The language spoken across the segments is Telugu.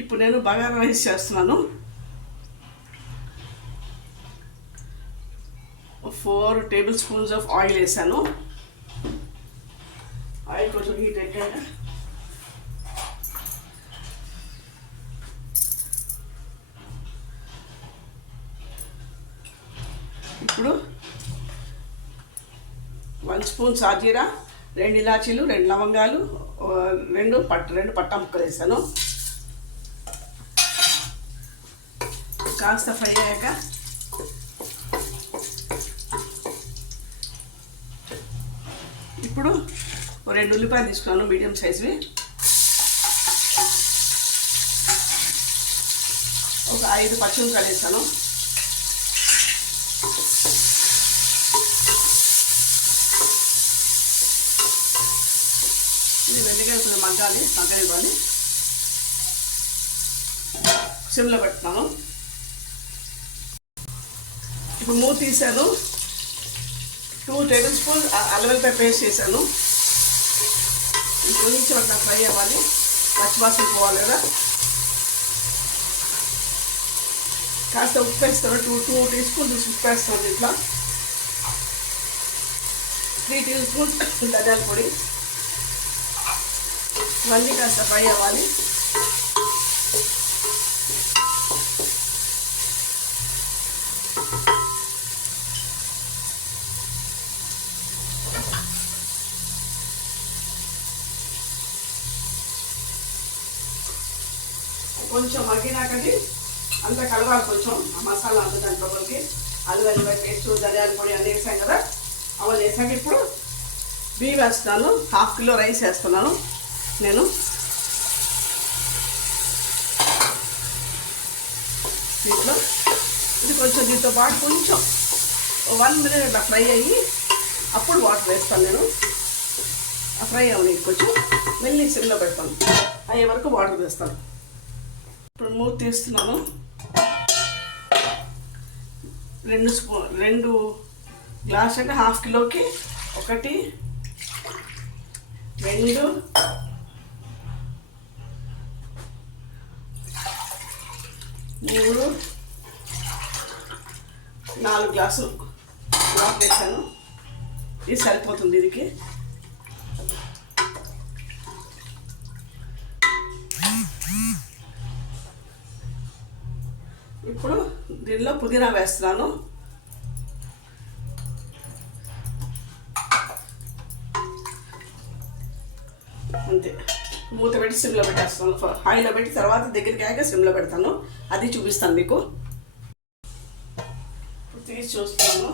ఇప్పుడు నేను బగారా రైస్ చేస్తున్నాను. 4 టేబుల్ స్పూన్స్ ఆఫ్ ఆయిల్ వేసాను. ఆయిల్ కొంచెం హీట్ ఎక్కాక ఇప్పుడు 1 స్పూన్ సాజీరా, 2 ఇలాచీలు, 2 లవంగాలు, 2 పట్టా ముక్కలు వేసాను. కాస్త ఫ్రై అయ్యాక ఇప్పుడు 2 ఉల్లిపాయలు తీసుకున్నాను, మీడియం సైజ్వి. ఒక 5 పచ్చిమిరపకాయలు వేసాను. ఇది వెల్లిగా కొంచెం మగ్గనివ్వాలి. సిమ్లో పెడుతున్నాను. ఇప్పుడు మూత తీసాను. 2 టేబుల్ స్పూన్ అల్లం వెల్లిపాయ పేస్ట్ వేసాను. కొంచెం అట్లా ఫ్రై అవ్వాలి, పచ్చివాసన పోవాలి కదా. కాస్త ఉప్పు వేస్తాను. 2 టీ స్పూన్స్ ఉప్పు వేస్తాను. దీంట్లో 3 టీ స్పూన్స్ ధనియాల పొడి. ఇవన్నీ కాస్త ఫ్రై అవ్వాలి. కొంచెం మగ్గినాకటి అంతా కలవాలి. కొంచెం ఆ మసాలా అంతా దాంట్లోకి అల్లం వెల్లిపాయ పేస్ట్, ధనియాల పొడి అన్నీ వేసాం కదా. అవన్నీ వేసాక ఇప్పుడు బియ్యం వేస్తున్నాను. 1/2 కిలో రైస్ వేస్తున్నాను నేను. దీంట్లో ఇది కొంచెం దీంతో పాటు కొంచెం 1 మినిట్ అట్లా ఫ్రై అయ్యి అప్పుడు వాటర్ వేస్తాను నేను. ఆ ఫ్రై అవ్వని కొంచెం మెల్లి సిమ్లో పెడతాను. అయ్యే వరకు వాటర్ వేస్తాను. ఇప్పుడు మూత తీస్తున్నాను. 2 గ్లాస్ అంటే 1/2 కిలోకి 1, 2, 3, 4 గ్లాసులు వాటర్ వేసాను. ఇది సరిపోతుంది దీనికి. ఇప్పుడు దీనిలో పుదీనా వేస్తున్నాను. అంతే. మూత పెట్టి సిమ్లో పెట్టేస్తాను. హైలో పెట్టి తర్వాత దగ్గరికి ఆగా సిమ్లో పెడతాను. అది చూపిస్తాను మీకు. తీసి చూస్తున్నాను.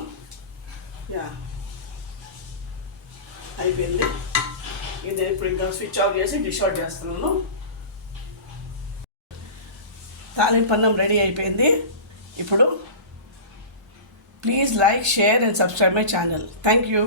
అయిపోయింది. ఇది ఇప్పుడు ఇంకా స్విచ్ ఆఫ్ చేసి డిష్ అవుట్ చేస్తున్నాను. తాలింపు అన్నం రెడీ అయిపోయింది. ఇప్పుడు please like, share and subscribe my channel. Thank you.